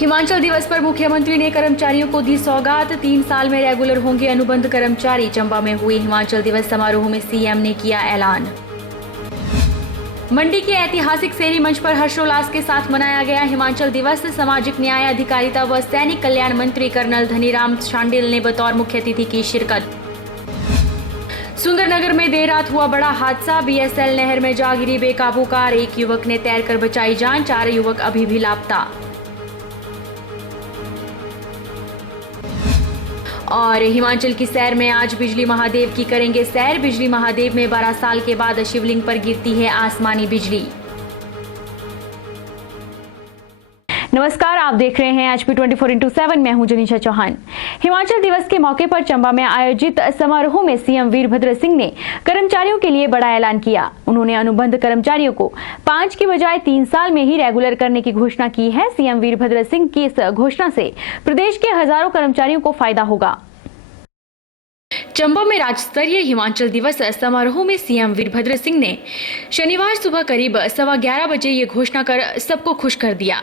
हिमाचल दिवस पर मुख्यमंत्री ने कर्मचारियों को दी सौगात। 3 साल में रेगुलर होंगे अनुबंध कर्मचारी। चंबा में हुए हिमाचल दिवस समारोह में सीएम ने किया ऐलान। मंडी के ऐतिहासिक सेरी मंच पर हर्षोल्लास के साथ मनाया गया हिमाचल दिवस। सामाजिक न्याय, अधिकारिता व सैनिक कल्याण मंत्री कर्नल धनीराम शांडिल ने बतौर मुख्य अतिथि की शिरकत। सुंदरनगर में देर रात हुआ बड़ा हादसा। बीएसएल नहर में जा गिरी बेकाबू कार। एक युवक ने तैरकर बचाई जान, 4 युवक अभी भी लापता। और हिमाचल की सैर में आज बिजली महादेव की करेंगे सैर। बिजली महादेव में 12 साल के बाद शिवलिंग पर गिरती है आसमानी बिजली। नमस्कार, आप देख रहे हैं एचपी 24/7। मैं हूं जनीशा चौहान। हिमाचल दिवस के मौके पर चंबा में आयोजित समारोह में सीएम वीरभद्र सिंह ने कर्मचारियों के लिए बड़ा ऐलान किया। उन्होंने अनुबंध कर्मचारियों को 5 की बजाय 3 साल में ही रेगुलर करने की घोषणा की है। सीएम वीरभद्र सिंह की इस घोषणा से प्रदेश के हजारों कर्मचारियों को फायदा होगा। चंबा में राज्य स्तरीय हिमाचल दिवस समारोह में सीएम वीरभद्र सिंह ने शनिवार सुबह करीब 11:15 बजे ये घोषणा कर सबको खुश कर दिया।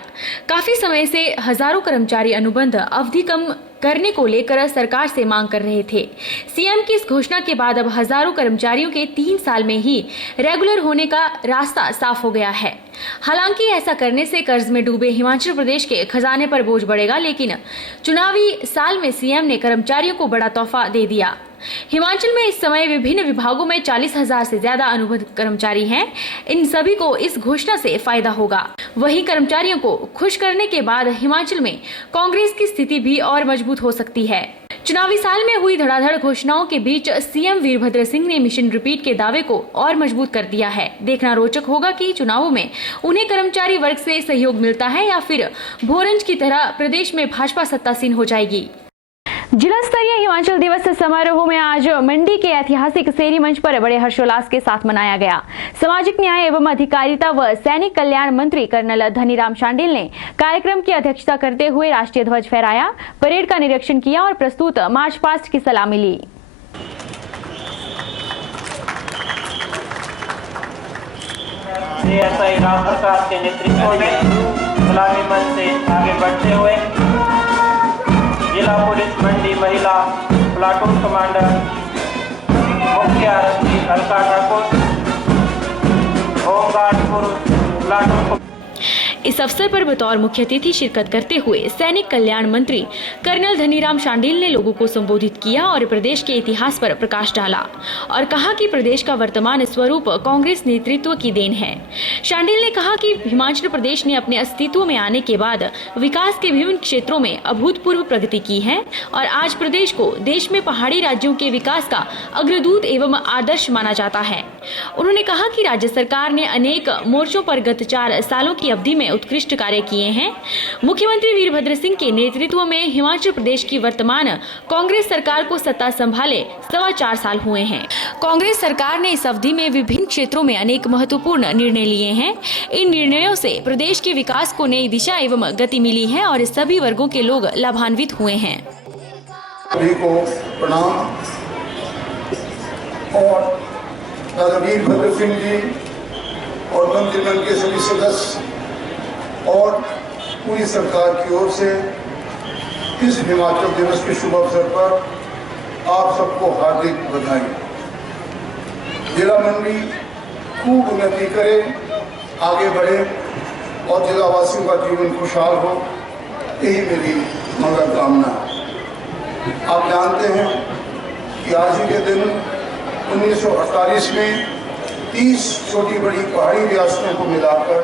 काफी समय से हजारों कर्मचारी अनुबंध अवधि कम करने को लेकर सरकार से मांग कर रहे थे। सीएम की इस घोषणा के बाद अब हजारों कर्मचारियों के 3 साल में ही रेगुलर होने का रास्ता साफ हो गया है। हालांकि ऐसा करने से कर्ज में डूबे हिमाचल प्रदेश के खजाने पर बोझ बढ़ेगा, लेकिन चुनावी साल में सीएम ने कर्मचारियों को बड़ा तोहफा दे दिया। हिमाचल में इस समय विभिन्न विभागों में 40,000 से ज्यादा अनुबंध कर्मचारी हैं। इन सभी को इस घोषणा से फायदा होगा। वहीं कर्मचारियों को खुश करने के बाद हिमाचल में कांग्रेस की स्थिति भी और मजबूत हो सकती है। चुनावी साल में हुई धड़ाधड़ घोषणाओं के बीच सीएम वीरभद्र सिंह ने मिशन रिपीट के दावे को और मजबूत कर दिया है। देखना रोचक होगा कि चुनावों में उन्हें कर्मचारी वर्ग से सहयोग मिलता है या फिर भोरंज की तरह प्रदेश में भाजपा सत्तासीन हो जाएगी। जिला स्तरीय हिमाचल दिवस समारोह में आज मंडी के ऐतिहासिक सेरी मंच पर बड़े हर्षोल्लास के साथ मनाया गया। सामाजिक न्याय एवं अधिकारिता व सैनिक कल्याण मंत्री कर्नल धनीराम शांडिल ने कार्यक्रम की अध्यक्षता करते हुए राष्ट्रीय ध्वज फहराया, परेड का निरीक्षण किया और प्रस्तुत मार्च पास्ट की सलामी ली। सरकार के नेतृत्व में सलामी मंच से आगे बढ़ते हुए जिला पुलिस मंडी महिला प्लाटून कमांडर मुख्य आरक्षी अलका ठाकुर, होमगार्ड पुरुष प्लाटून। इस अवसर पर बतौर मुख्य अतिथि शिरकत करते हुए सैनिक कल्याण मंत्री कर्नल धनीराम शांडिल ने लोगों को संबोधित किया और प्रदेश के इतिहास पर प्रकाश डाला और कहा कि प्रदेश का वर्तमान स्वरूप कांग्रेस नेतृत्व की देन है। शांडिल ने कहा कि हिमाचल प्रदेश ने अपने अस्तित्व में आने के बाद विकास के विभिन्न क्षेत्रों में अभूतपूर्व प्रगति की है और आज प्रदेश को देश में पहाड़ी राज्यों के विकास का अग्रदूत एवं आदर्श माना जाता है। उन्होंने कहा कि राज्य सरकार ने अनेक मोर्चों पर गत 4 सालों की अवधि में उत्कृष्ट कार्य किए हैं। मुख्यमंत्री वीरभद्र सिंह के नेतृत्व में हिमाचल प्रदेश की वर्तमान कांग्रेस सरकार को सत्ता संभाले 4.25 साल हुए हैं। कांग्रेस सरकार ने इस अवधि में विभिन्न क्षेत्रों में अनेक महत्वपूर्ण निर्णय लिए हैं। इन निर्णयों से प्रदेश के विकास को नई दिशा एवं गति मिली है और सभी वर्गों के लोग लाभान्वित हुए हैं। सभी को प्रणाम। और वीरभद्र सिंह जी और मंत्रिमंडल के सभी सदस्य और पूरी सरकार की ओर से इस हिमाचल दिवस के शुभ अवसर पर आप सबको हार्दिक बधाई। जिला मंडी खूब उन्नति करे, आगे बढ़े और जिला वासियों का जीवन खुशहाल हो, यही मेरी मंगल कामना। आप जानते हैं कि आज ही के दिन 1948 में 30 छोटी बड़ी पहाड़ी रियासतों को मिलाकर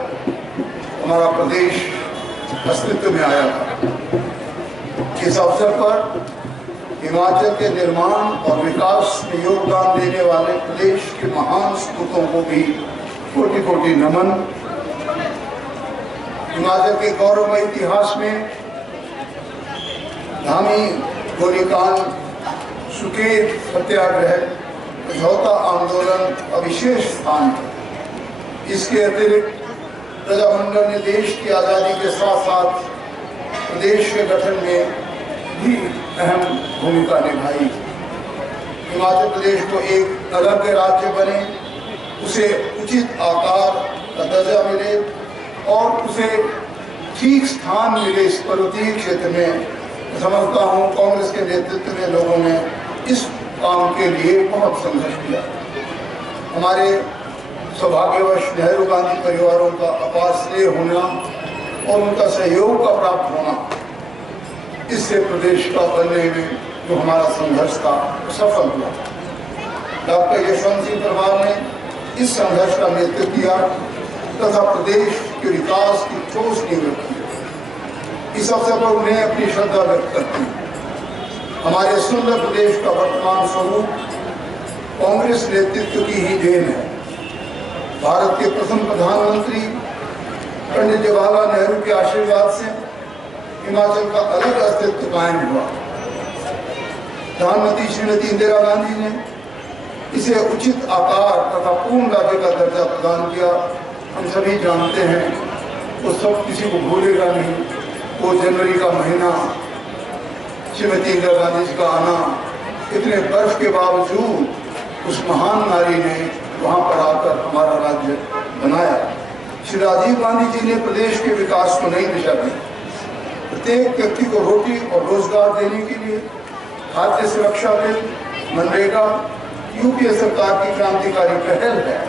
हमारा प्रदेश अस्तित्व में आया था। इस अवसर पर हिमाचल के निर्माण और विकास में योगदान देने वाले प्रदेश के महान सपूतों को भी कोटि-कोटि नमन। हिमाचल के गौरवमय इतिहास में धामी, गोलीकांड, सुकेत सत्याग्रह, समझौता आंदोलन का विशेष स्थान है। इसके अतिरिक्त प्रजामंडल ने देश की आज़ादी के साथ साथ प्रदेश के गठन में भी अहम भूमिका निभाई। हिमाचल प्रदेश को एक अलग राज्य बने, उसे उचित आकार का दर्जा मिले और उसे ठीक स्थान मिले इस पर्वतीय क्षेत्र में, समझता हूँ कांग्रेस के नेतृत्व में लोगों ने इस काम के लिए बहुत संघर्ष किया। हमारे सौभाग्यवश नेहरू गांधी परिवारों का अपार स्नेह होना और उनका सहयोग का प्राप्त होना, इससे प्रदेश का बनने में जो हमारा संघर्ष था सफल हुआ। डॉक्टर यशवंत सिंह परमार ने इस संघर्ष का नेतृत्व किया तथा प्रदेश के विकास की ठोस नींव रखी। इस अवसर पर उन्हें अपनी श्रद्धा व्यक्त करती हूँ। हमारे सुंदर प्रदेश का वर्तमान स्वरूप कांग्रेस नेतृत्व की ही देन है। भारत के प्रथम प्रधानमंत्री पंडित जवाहरलाल नेहरू के आशीर्वाद से हिमाचल का अलग अस्तित्व कायम हुआ। प्रधानमंत्री श्रीमती इंदिरा गांधी ने इसे उचित आकार तथा पूर्ण राज्य का दर्जा प्रदान किया। हम सभी जानते हैं, वो सब किसी को भूलेगा नहीं, वो जनवरी का महीना, श्रीमती इंदिरा गांधी जी का आना, इतने वर्ष के बावजूद उस महान नारी ने वहाँ पर आकर हमारा राज्य बनाया। श्री राजीव गांधी जी ने प्रदेश के विकास को नई दिशा दी। प्रत्येक व्यक्ति को रोटी और रोजगार देने के लिए खाद्य सुरक्षा बिल, मनरेगा यूपीए सरकार की क्रांतिकारी पहल है।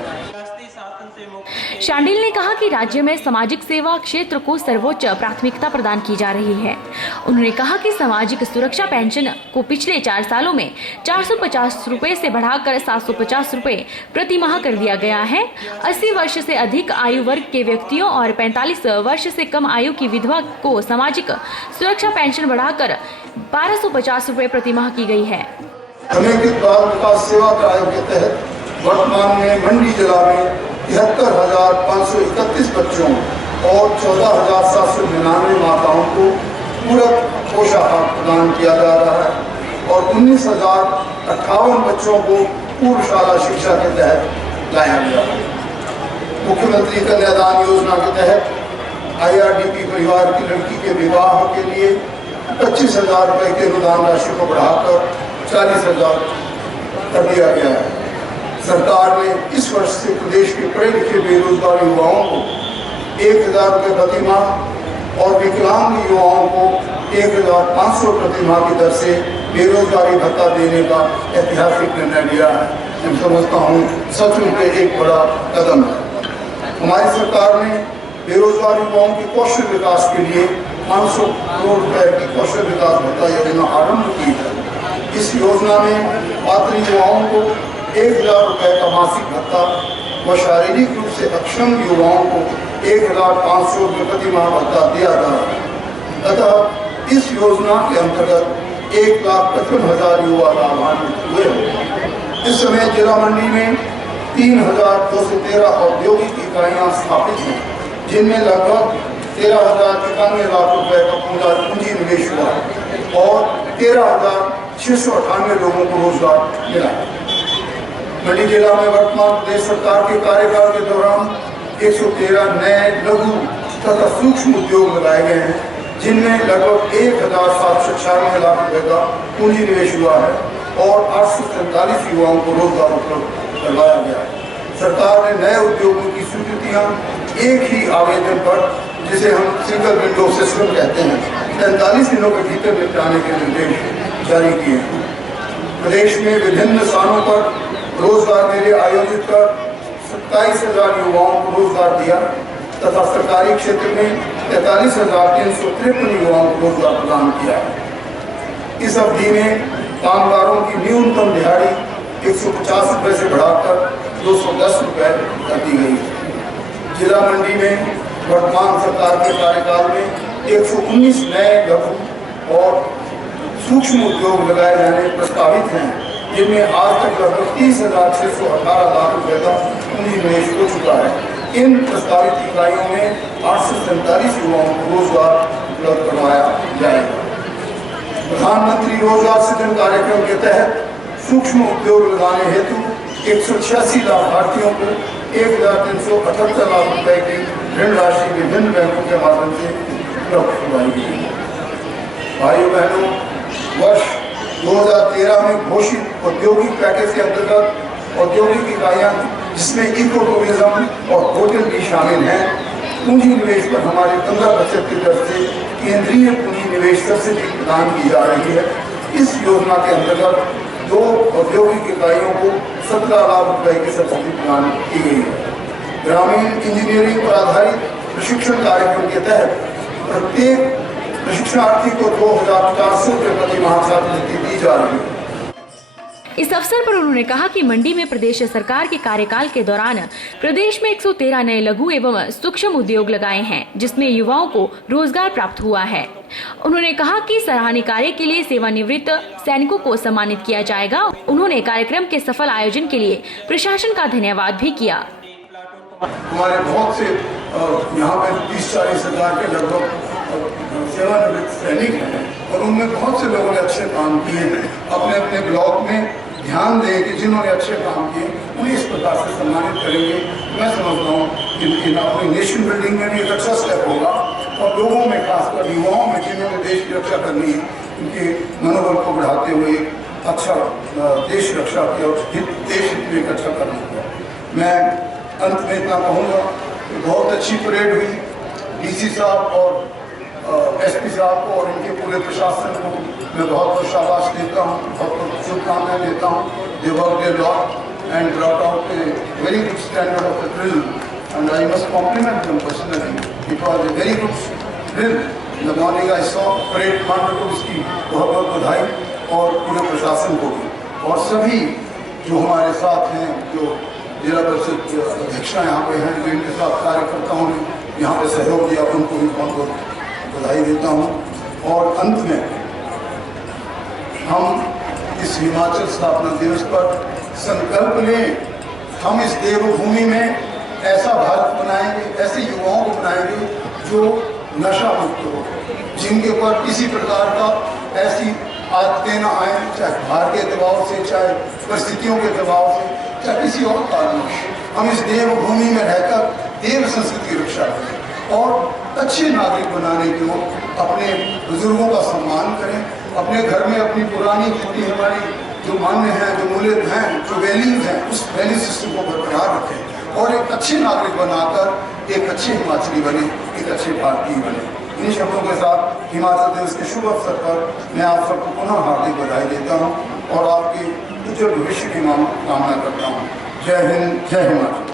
शांडिल ने कहा कि राज्य में सामाजिक सेवा क्षेत्र को सर्वोच्च प्राथमिकता प्रदान की जा रही है। उन्होंने कहा कि सामाजिक सुरक्षा पेंशन को पिछले 4 सालों में 450 रुपए से बढ़ाकर 750 रुपए प्रति माह कर दिया गया है। 80 वर्ष से अधिक आयु वर्ग के व्यक्तियों और 45 वर्ष से कम आयु की विधवा को सामाजिक सुरक्षा पेंशन बढ़ाकर 1250 रुपए प्रति माह की गई है। समेकित बाल विकास सेवा आयोग के तहत वर्तमान में मंडी जिला में 73,531 बच्चों और 14,799 माताओं को पूरक पोषाहार प्रदान किया जा रहा है और 19,058 बच्चों को पूर्व शाला शिक्षा के तहत लाया गया है। मुख्यमंत्री कन्यादान योजना के तहत IRDP परिवार की लड़की के विवाह के लिए 25,000 रुपये के अनुदान राशि को बढ़ाकर 40,000 कर दिया गया है। सरकार ने इस वर्ष से प्रदेश के पढ़े लिखे बेरोजगार युवाओं को 1,000 रुपये प्रति माह और विकलांग युवाओं को 1,500 प्रति माह की दर से बेरोजगारी भत्ता देने का ऐतिहासिक निर्णय लिया है। मैं समझता हूँ सचमुच एक बड़ा कदम है। हमारी सरकार ने बेरोजगार युवाओं के कौशल विकास के लिए 500 करोड़ रुपए की कौशल विकास भत्ता योजना आरंभ की है। इस योजना में पात्र युवाओं को 1,000 रुपए का मासिक भत्ता व शारीरिक रूप से अक्षम युवाओं को 1,500 रुपये प्रति माह भत्ता दिया जा रहा है। अतः इस योजना के अंतर्गत 1,55,000 युवा लाभान्वित हुए हैं। इस समय जिला मंडी में 3,213 औद्योगिक इकाइयाँ स्थापित हैं, जिनमें लगभग 13,091 लाख रुपए का पूंजी निवेश हुआ है और 13,698 लोगों को रोजगार मिला है। मंडी जिला में वर्तमान प्रदेश सरकार के कार्यकाल के दौरान 113 नए लघु तथा सूक्ष्म उद्योग लगाए गए हैं, जिनमें लगभग 1,796 लाख रुपए का पूंजी निवेश हुआ है और 843 युवाओं को रोजगार उपलब्ध करवाया गया है। सरकार ने नए उद्योगों की स्वीकृतियाँ एक ही आवेदन पर, जिसे हम सिंगल विंडो सिस्टम कहते हैं, 45 दिनों के भीतर निपटाने के निर्देश जारी किए हैं। प्रदेश में विभिन्न स्थानों पर रोजगार मेले आयोजित कर 27,000 युवाओं को रोजगार दिया तथा सरकारी क्षेत्र में 43,353 युवाओं को रोजगार प्रदान किया। इस अवधि में कामगारों की न्यूनतम दिहाड़ी 150 रुपये से बढ़ाकर 210 रुपये कर दी गई है। जिला मंडी में वर्तमान सरकार के कार्यकाल में 119 नए लघु और सूक्ष्म उद्योग लगाए जाने प्रस्तावित हैं, जिनमें आज तक लगभग 30,618 लाख रुपए का पूंजी निवेश हो चुका है। इन प्रस्तावित इकाइयों में 847 युवाओं को रोजगार उपलब्ध करवाया जाएगा। प्रधानमंत्री रोजगार सृजन कार्यक्रम के तहत सूक्ष्म उद्योग लगाने हेतु 186 लाभार्थियों को 1,378 लाख रुपए की ऋण राशि विभिन्न बैंकों के माध्यम से उपलब्ध करवाई गई। भाइयों बहनों, वर्ष 2013 में घोषित औद्योगिक पैकेज के अंतर्गत औद्योगिक इकाइयाँ, जिसमें इको टूरिज्म और होटल भी शामिल हैं, पूंजी निवेश पर हमारे 15% की दर से केंद्रीय पूंजी निवेश सब्सिडी प्रदान की जा रही है। इस योजना के अंतर्गत 2 औद्योगिक इकाइयों को 17 लाख रुपए की सब्सिडी प्रदान की गई है। ग्रामीण इंजीनियरिंग पर आधारित प्रशिक्षण कार्यक्रम के तहत प्रत्येक प्रशिक्षणार्थी को 2,400 रुपये प्रति माह छात्रवृत्ति दी जा रही है। इस अवसर पर उन्होंने कहा कि मंडी में प्रदेश सरकार के कार्यकाल के दौरान प्रदेश में 113 नए लघु एवं सूक्ष्म उद्योग लगाए हैं, जिसमें युवाओं को रोजगार प्राप्त हुआ है। उन्होंने कहा कि सराहनीय कार्य के लिए सेवानिवृत्त सैनिकों को सम्मानित किया जाएगा। उन्होंने कार्यक्रम के सफल आयोजन के लिए प्रशासन का धन्यवाद भी किया। हमारे बहुत से यहाँ पे 30-40 हजार के लगभग सेवानिवृत्त सैनिक हैं और उनमें बहुत से लोगों ने अच्छे काम किए हैं। अपने अपने ब्लॉक में ध्यान दें कि जिन्होंने अच्छे काम किए उन्हें इस प्रकार से सम्मानित करेंगे। मैं समझता हूँ कि अपनी नेशन बिल्डिंग में भी एक अच्छा स्टेप होगा और लोगों में, खासकर युवाओं में जिन्होंने देश की रक्षा करनी है, उनके मनोबल को बढ़ाते हुए अच्छा देश रक्षा की और देश हित में अच्छा करना होगा। मैं अंत में इतना कहूँगा कि बहुत अच्छी परेड हुई। डीसी साहब और एसपी साहब को और इनके पूरे प्रशासन को मैं बहुत बहुत शाबाश देता हूँ, बहुत बहुत शुभकामनाएं देता हूँ। They worked a lot and brought out a very good standard of the drill and I must compliment them personally. It was a very good drill in the morning. I saw parade commander को इसकी बहुत बहुत बधाई और पूरे प्रशासन को भी, और सभी जो हमारे साथ हैं, जो जिला परिषद अध्यक्षा यहाँ पे हैं, जो इनके साथ कार्यकर्ताओं ने यहाँ पे सहयोग दिया, उनको भी बहुत बहुत बधाई देता हूँ। और अंत में हम इस हिमाचल स्थापना दिवस पर संकल्प लें, हम इस देवभूमि में ऐसा भारत बनाएंगे, ऐसे युवाओं को बनाएंगे जो नशा मुक्त हो, जिनके ऊपर किसी प्रकार का ऐसी आदतें न आए, चाहे बाहर के दबाव से, चाहे परिस्थितियों के दबाव से, चाहे किसी और कारण से। हम इस देवभूमि में रहकर देव संस्कृति की रक्षा करें और अच्छे नागरिक बनाने की ओर अपने बुजुर्गों का सम्मान करें। अपने घर में अपनी पुरानी जितनी हमारी जो मान्य हैं, जो मूल्य हैं, जो वैल्यूज हैं, उस वैल्यू सिस्टम को बरकरार रखें और एक अच्छे नागरिक बनाकर एक अच्छे हिमाचली बने, एक अच्छे भारतीय बने। इन शब्दों के साथ हिमाचल दिवस के शुभ अवसर पर मैं आप सबको पुनः हार्दिक बधाई देता हूँ और आपके उज्जवल भविष्य की कामना करता हूँ। जय हिंद, जय हिमाचल।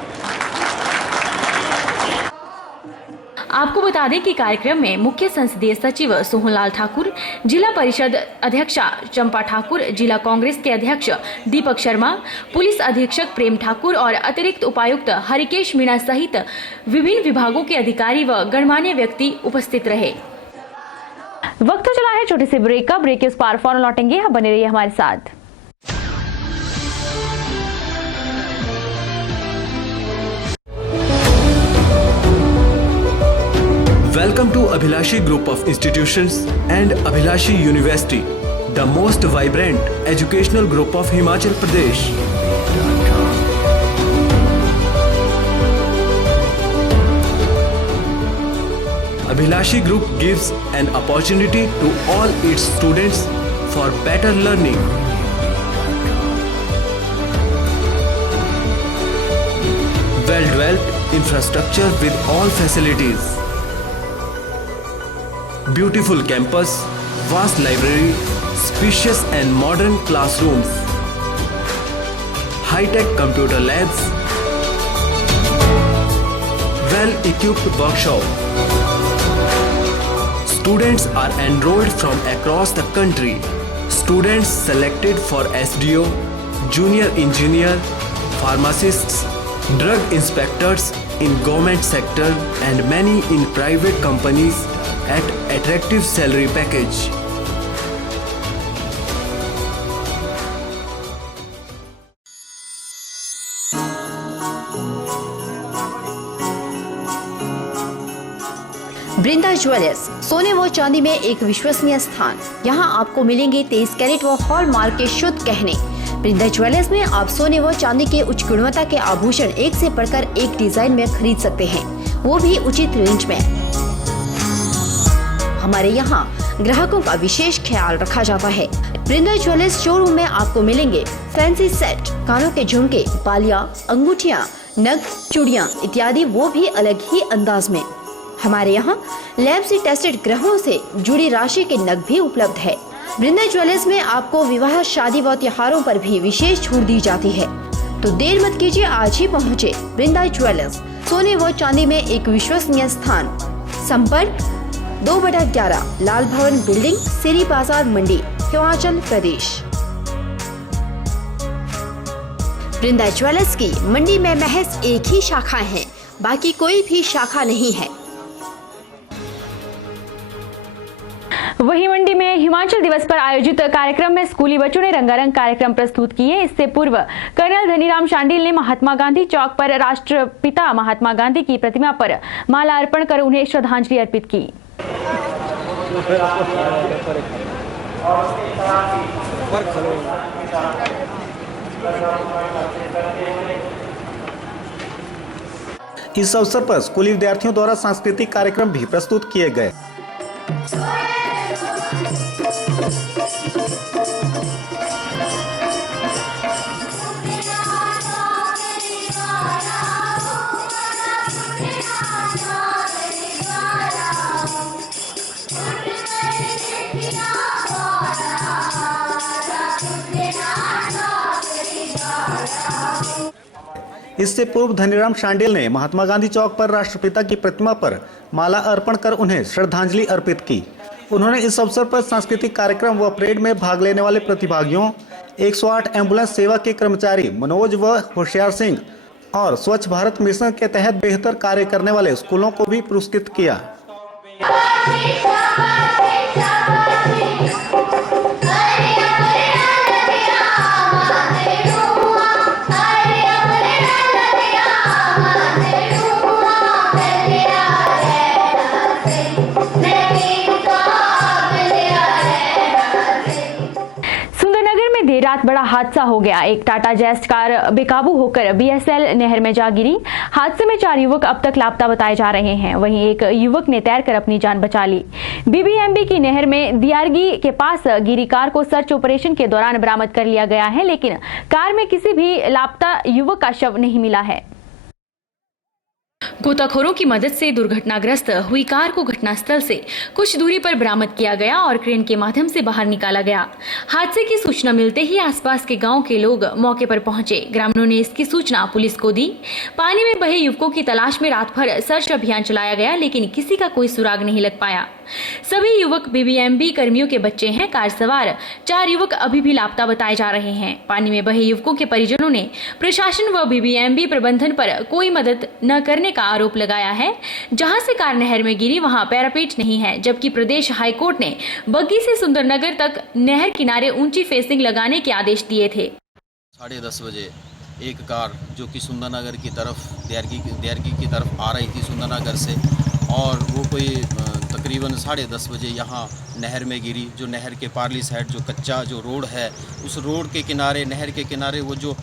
आपको बता दें कि कार्यक्रम में मुख्य संसदीय सचिव सोहनलाल ठाकुर, जिला परिषद अध्यक्षा चंपा ठाकुर, जिला कांग्रेस के अध्यक्ष दीपक शर्मा, पुलिस अधीक्षक प्रेम ठाकुर और अतिरिक्त उपायुक्त हरिकेश मीणा सहित विभिन्न विभागों के अधिकारी व गणमान्य व्यक्ति उपस्थित रहे। वक्त तो चला है छोटे से ब्रेक का। ब्रेक के उस पार फौरन लौटेंगे, आप बने रहिए हमारे साथ। Welcome to Abhilashi Group of Institutions and Abhilashi University, the most vibrant educational group of Himachal Pradesh. Abhilashi Group gives an opportunity to all its students for better learning. Well-developed infrastructure with all facilities. Beautiful campus, vast library, spacious and modern classrooms, high-tech computer labs, well-equipped workshop. Students are enrolled from across the country. Students selected for SDO, junior engineer, pharmacists, drug inspectors in government sector and many in private companies at attractive salary package. Brinda jewellers, सोने व चांदी में एक विश्वसनीय स्थान। यहाँ आपको मिलेंगे 23 कैरेट व हॉलमार्क के शुद्ध गहने। बृंदा ज्वेलर्स में आप सोने व चांदी के उच्च गुणवत्ता के आभूषण एक से बढ़कर एक डिजाइन में खरीद सकते हैं, वो भी उचित रेंज में। हमारे यहाँ ग्राहकों का विशेष ख्याल रखा जाता है। वृंदा ज्वेलर्स शोरूम में आपको मिलेंगे फैंसी सेट, कानों के झुमके, बालियां, अंगूठियां, नग, चूड़ियां इत्यादि, वो भी अलग ही अंदाज में। हमारे यहाँ लैब से टेस्टेड ग्रहों से जुड़ी राशि के नग भी उपलब्ध है। वृंदा ज्वेलर्स में आपको विवाह, शादी व त्योहारों पर भी विशेष छूट दी जाती है। तो देर मत कीजिए, आज ही पहुँचे वृंदा ज्वेलर्स, सोने व चांदी में एक विश्वसनीय स्थान। संपर्क 2/11 लाल भवन बिल्डिंग, सिरी बाजार, मंडी, हिमाचल प्रदेश। वृंदा ज्वेलर्स की मंडी में महज एक ही शाखा है, बाकी कोई भी शाखा नहीं है। वहीं मंडी में हिमाचल दिवस पर आयोजित कार्यक्रम में स्कूली बच्चों ने रंगारंग कार्यक्रम प्रस्तुत किए। इससे पूर्व कर्नल धनीराम शांडिल ने महात्मा गांधी चौक पर राष्ट्रपिता महात्मा गांधी की प्रतिमा पर माला अर्पण कर उन्हें श्रद्धांजलि अर्पित की। इस अवसर पर स्कूली विद्यार्थियों द्वारा सांस्कृतिक कार्यक्रम भी प्रस्तुत किए गए। इससे पूर्व धनीराम शांडिल ने महात्मा गांधी चौक पर राष्ट्रपिता की प्रतिमा पर माला अर्पण कर उन्हें श्रद्धांजलि अर्पित की। उन्होंने इस अवसर पर सांस्कृतिक कार्यक्रम व परेड में भाग लेने वाले प्रतिभागियों, 108 एम्बुलेंस सेवा के कर्मचारी मनोज व होशियार सिंह और स्वच्छ भारत मिशन के तहत बेहतर कार्य करने वाले स्कूलों को भी पुरस्कृत किया। देर रात बड़ा हादसा हो गया। एक टाटा जैस्ट कार बेकाबू होकर बीएसएल नहर में जा गिरी। हादसे में 4 युवक अब तक लापता बताए जा रहे हैं। वहीं एक युवक ने तैरकर अपनी जान बचा ली। बीबीएमबी की नहर में दियारगी के पास गिरी कार को सर्च ऑपरेशन के दौरान बरामद कर लिया गया है, लेकिन कार में किसी भी लापता युवक का शव नहीं मिला है। गोताखोरों की मदद से दुर्घटनाग्रस्त हुई कार को घटनास्थल से कुछ दूरी पर बरामद किया गया और क्रेन के माध्यम से बाहर निकाला गया। हादसे की सूचना मिलते ही आसपास के गांव के लोग मौके पर पहुंचे। ग्रामीणों ने इसकी सूचना पुलिस को दी। पानी में बहे युवकों की तलाश में रात भर सर्च अभियान चलाया गया, लेकिन किसी का कोई सुराग नहीं लग पाया। सभी युवक बीबीएमबी कर्मियों के बच्चे हैं। कार सवार 4 युवक अभी भी लापता बताए जा रहे हैं। पानी में बहे युवकों के परिजनों ने प्रशासन व बीबीएमबी प्रबंधन पर कोई मदद न करने का आरोप लगाया है। जहां से कार नहर में गिरी वहां पैरापेट नहीं है, जबकि प्रदेश हाईकोर्ट ने बग्गी से सुंदरनगर तक नहर किनारे ऊंची फेसिंग लगाने के आदेश दिए थे। 10:30 बजे एक कार जो कि सुंदरनगर की तरफ दियारगी की तरफ आ रही थी सुंदरनगर से, और वो कोई तकरीबन 10:30 बजे यहाँ नहर में गिरी। जो नहर के पारली साइड जो कच्चा जो रोड है, उस रोड के किनारे, नहर के किनारे वो जो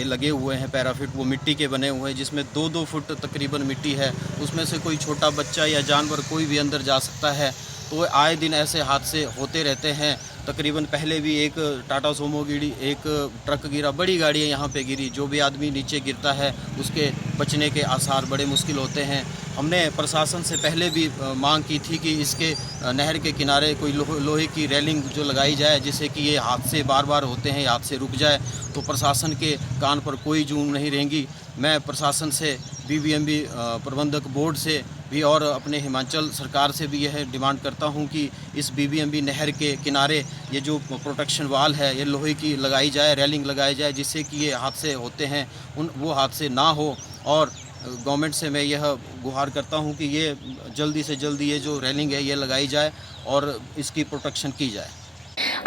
लगे हुए हैं पैराफिट, वो मिट्टी के बने हुए हैं, जिसमें 2-2 फुट तकरीबन मिट्टी है। उसमें से कोई छोटा बच्चा या जानवर कोई भी अंदर जा सकता है। तो आए दिन ऐसे हादसे होते रहते हैं। तकरीबन पहले भी एक टाटा सोमो गिरी, एक ट्रक गिरा, बड़ी गाड़ियाँ यहाँ पे गिरी। जो भी आदमी नीचे गिरता है उसके बचने के आसार बड़े मुश्किल होते हैं। हमने प्रशासन से पहले भी मांग की थी कि इसके नहर के किनारे कोई लोहे की रेलिंग जो लगाई जाए, जिससे कि ये हादसे बार बार होते हैं, हादसे रुक जाए। तो प्रशासन के कान पर कोई जूं नहीं रहेंगी। मैं प्रशासन से, बीबीएमबी प्रबंधक बोर्ड से भी और अपने हिमाचल सरकार से भी यह डिमांड करता हूं कि इस बीबीएमबी नहर के किनारे ये जो प्रोटेक्शन वाल है ये लोहे की लगाई जाए, रेलिंग लगाई जाए, जिससे कि ये हादसे होते हैं वो हादसे ना हो। और गवर्नमेंट से मैं यह गुहार करता हूं कि ये जल्दी से जल्दी ये जो रेलिंग है ये लगाई जाए और इसकी प्रोटेक्शन की जाए।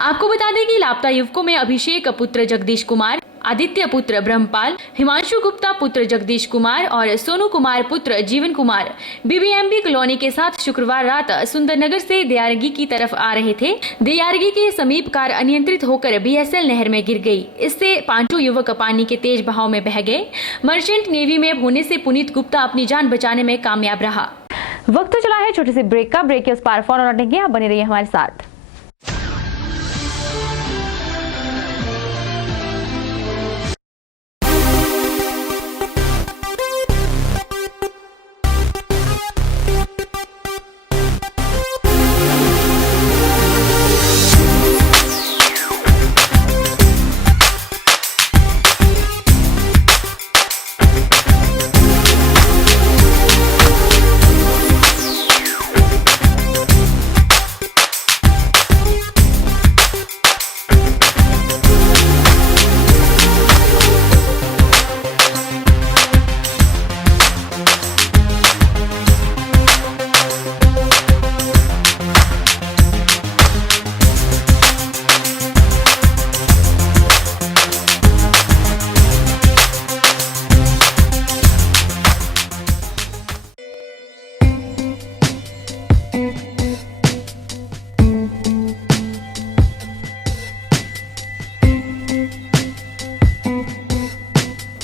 आपको बता दें कि लापता युवकों में अभिषेक पुत्र जगदीश कुमार, आदित्य पुत्र ब्रह्मपाल, हिमांशु गुप्ता पुत्र जगदीश कुमार और सोनू कुमार पुत्र जीवन कुमार बीबीएमबी कॉलोनी के साथ शुक्रवार रात सुंदरनगर से दियारगी की तरफ आ रहे थे। दियारगी के समीप कार अनियंत्रित होकर बीएसएल नहर में गिर गई। इससे 5 युवक पानी के तेज बहाव में बह गए। मर्चेंट नेवी में होने से पुनीत गुप्ता अपनी जान बचाने में कामयाब रहा। वक्त तो चला है छोटे से ब्रेक का। ब्रेक के उस पार फोन लौटेंगे, आप बने रहिए हमारे साथ।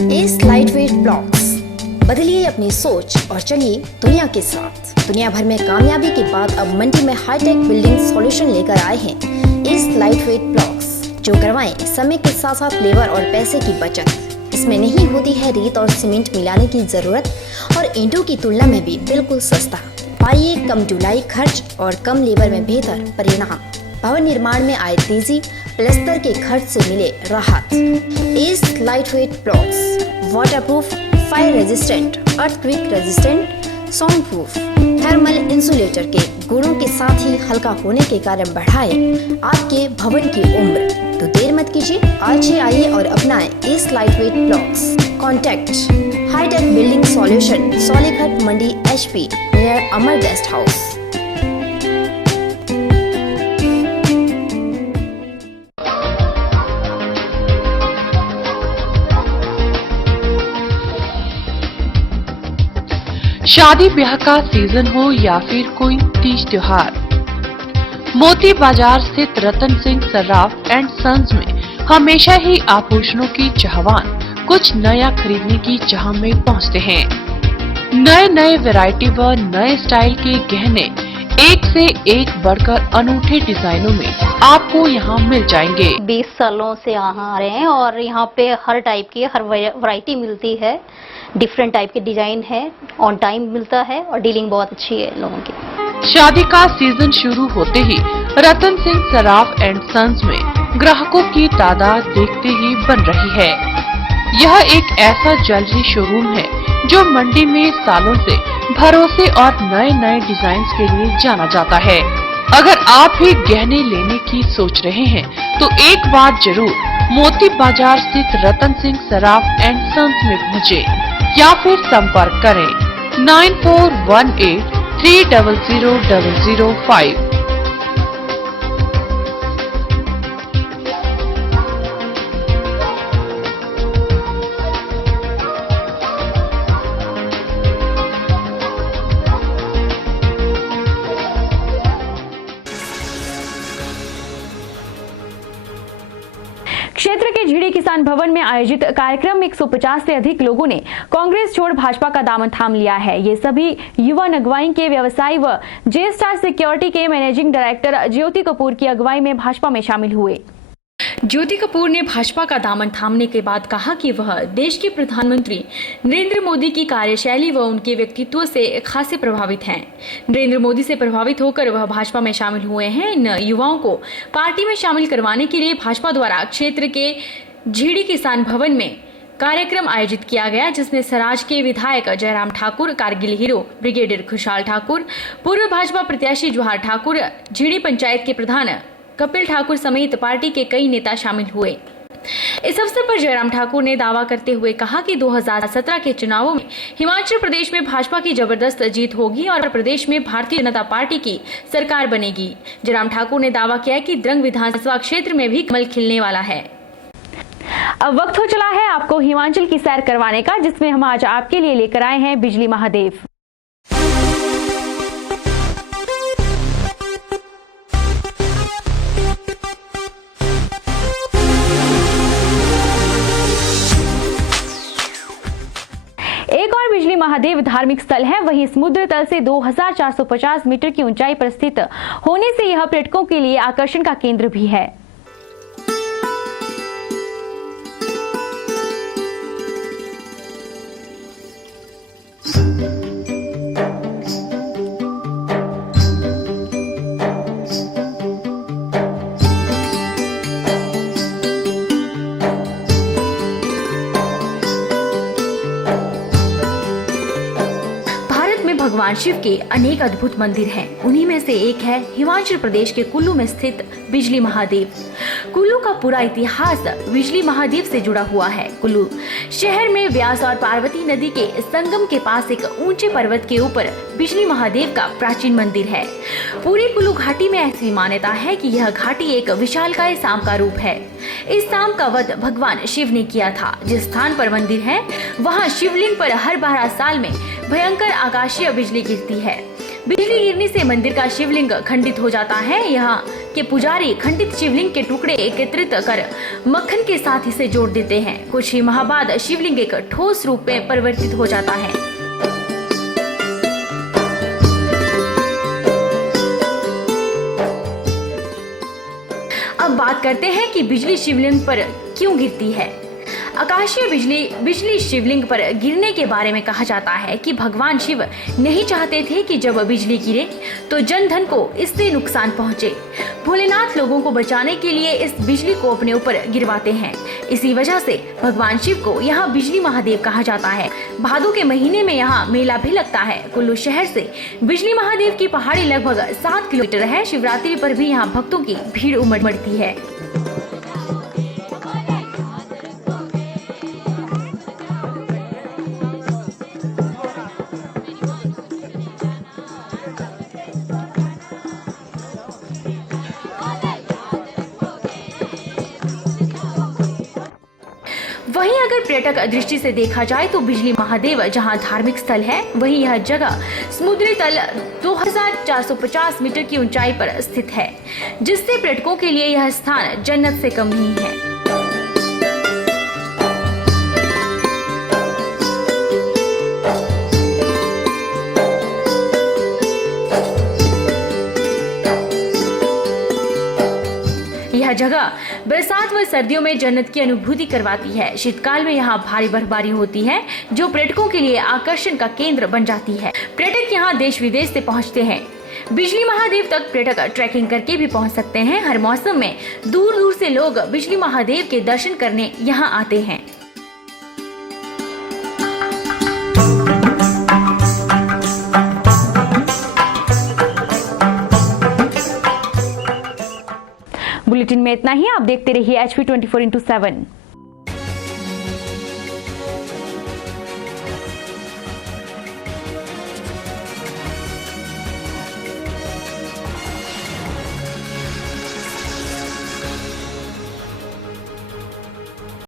एस लाइटवेट ब्लॉक्स, बदलिए अपनी सोच और चलिए दुनिया के साथ। दुनिया भर में कामयाबी के बाद अब मंडी में हाईटेक बिल्डिंग सॉल्यूशन लेकर आए हैं एस लाइटवेट ब्लॉक्स, जो करवाएं समय के साथ साथ लेबर और पैसे की बचत। इसमें नहीं होती है रेत और सीमेंट मिलाने की जरूरत और ईंटों की तुलना में भी बिल्कुल सस्ता। पाइए कम ढुलाई खर्च और कम लेबर में बेहतर परिणाम। भवन निर्माण में आए तेजी, प्लास्टर के खर्च से मिले राहत। S lightweight blocks waterproof, fire resistant, earthquake resistant, sound proof, thermal insulator के गुणों के साथ ही हल्का होने के कारण बढ़ाए आपके भवन की उम्र। तो देर मत कीजिए, आज ही आइए और अपनाएं एस lightweight blocks. Contact hitech building solution, Soleghat Mandi HP, near Amar guest house. शादी ब्याह का सीजन हो या फिर कोई तीज त्योहार, मोती बाजार स्थित रतन सिंह सर्राफ एंड सन्स में हमेशा ही आभूषणों की चाहवान कुछ नया खरीदने की चाह में पहुंचते हैं। नए नए वैरायटी व नए स्टाइल के गहने एक से एक बढ़कर अनूठे डिजाइनों में आपको यहाँ मिल जाएंगे। 20 सालों से यहाँ आ रहे हैं और यहाँ पे हर टाइप की हर वैरायटी मिलती है, डिफरेंट टाइप के डिजाइन है, ऑन टाइम मिलता है और डीलिंग बहुत अच्छी है लोगों की। शादी का सीजन शुरू होते ही रतन सिंह सर्राफ एंड सन्स में ग्राहकों की तादाद देखते ही बन रही है। यह एक ऐसा ज्वेलरी शोरूम है जो मंडी में सालों से भरोसे और नए नए डिजाइन के लिए जाना जाता है। अगर आप भी गहने लेने की सोच रहे हैं तो एक बार जरूर मोती बाजार स्थित रतन सिंह सर्राफ एंड सन्स में पहुँचे या फिर संपर्क करें 9418 300 005। क्षेत्र के झीड़ी किसान भवन में आयोजित कार्यक्रम में 150 से अधिक लोगों ने कांग्रेस छोड़ भाजपा का दामन थाम लिया है। ये सभी युवा अगुवाई के व्यवसायी व जे स्टार सिक्योरिटी के मैनेजिंग डायरेक्टर ज्योति कपूर की अगुवाई में भाजपा में शामिल हुए। ज्योति कपूर ने भाजपा का दामन थामने के बाद कहा कि वह देश के प्रधानमंत्री नरेंद्र मोदी की कार्यशैली व उनके व्यक्तित्व से खासे प्रभावित हैं। नरेंद्र मोदी से प्रभावित होकर वह भाजपा में शामिल हुए हैं। इन युवाओं को पार्टी में शामिल करवाने के लिए भाजपा द्वारा क्षेत्र के झीड़ी किसान भवन में कार्यक्रम आयोजित किया गया, जिसमें सराज के विधायक जयराम ठाकुर, कारगिल हीरो ब्रिगेडियर खुशहाल ठाकुर, पूर्व भाजपा प्रत्याशी जवाहर ठाकुर, झीड़ी पंचायत के प्रधान कपिल ठाकुर समेत पार्टी के कई नेता शामिल हुए। इस अवसर पर जयराम ठाकुर ने दावा करते हुए कहा कि 2017 के चुनावों में हिमाचल प्रदेश में भाजपा की जबरदस्त जीत होगी और प्रदेश में भारतीय जनता पार्टी की सरकार बनेगी। जयराम ठाकुर ने दावा किया कि द्रंग विधानसभा क्षेत्र में भी कमल खिलने वाला है। अब वक्त हो चला है आपको हिमाचल की सैर करवाने का, जिसमें हम आज आपके लिए लेकर आए हैं बिजली महादेव। एक और बिजली महादेव महादेव धार्मिक स्थल है, वहीं समुद्र तल से 2450 मीटर की ऊंचाई पर स्थित होने से यह पर्यटकों के लिए आकर्षण का केंद्र भी है। भगवान शिव के अनेक अद्भुत मंदिर हैं। उन्हीं में से एक है हिमाचल प्रदेश के कुल्लू में स्थित बिजली महादेव। कुल्लू का पूरा इतिहास बिजली महादेव से जुड़ा हुआ है। कुल्लू शहर में व्यास और पार्वती नदी के संगम के पास एक ऊंचे पर्वत के ऊपर बिजली महादेव का प्राचीन मंदिर है। पूरी कुल्लू घाटी में ऐसी मान्यता है कि यह घाटी एक विशालकाय सांप का रूप है। इस सांप का वध भगवान शिव ने किया था। जिस स्थान पर मंदिर है वहाँ शिवलिंग पर हर 12 साल में भयंकर आकाशीय बिजली गिरती है। बिजली गिरने से मंदिर का शिवलिंग खंडित हो जाता है। यहाँ के पुजारी खंडित शिवलिंग के टुकड़े एकत्रित कर मक्खन के साथ इसे जोड़ देते हैं। कुछ ही माह बाद शिवलिंग एक ठोस रूप में परिवर्तित हो जाता है। अब बात करते हैं कि बिजली शिवलिंग पर क्यों गिरती है। आकाशीय बिजली शिवलिंग पर गिरने के बारे में कहा जाता है कि भगवान शिव नहीं चाहते थे कि जब बिजली गिरे तो जन धन को इससे नुकसान पहुंचे। भोलेनाथ लोगों को बचाने के लिए इस बिजली को अपने ऊपर गिरवाते हैं। इसी वजह से भगवान शिव को यहाँ बिजली महादेव कहा जाता है। भादों के महीने में यहाँ मेला भी लगता है। कुल्लू शहर से बिजली महादेव की पहाड़ी लगभग 7 किलोमीटर है। शिवरात्रि पर भी यहाँ भक्तों की भीड़ उमड़ती है। वहीं अगर पर्यटक दृष्टि से देखा जाए तो बिजली महादेव जहां धार्मिक स्थल है, वहीं यह जगह समुद्री तल 2450 मीटर की ऊंचाई पर स्थित है, जिससे पर्यटकों के लिए यह स्थान जन्नत से कम नहीं है। यह जगह बरसात व सर्दियों में जन्नत की अनुभूति करवाती है। शीतकाल में यहाँ भारी बर्फबारी होती है, जो पर्यटकों के लिए आकर्षण का केंद्र बन जाती है। पर्यटक यहाँ देश विदेश से पहुँचते हैं। बिजली महादेव तक पर्यटक ट्रैकिंग करके भी पहुँच सकते हैं। हर मौसम में दूर दूर से लोग बिजली महादेव के दर्शन करने यहाँ आते हैं। बुलेटिन में इतना ही। आप देखते रहिए HP 24/7।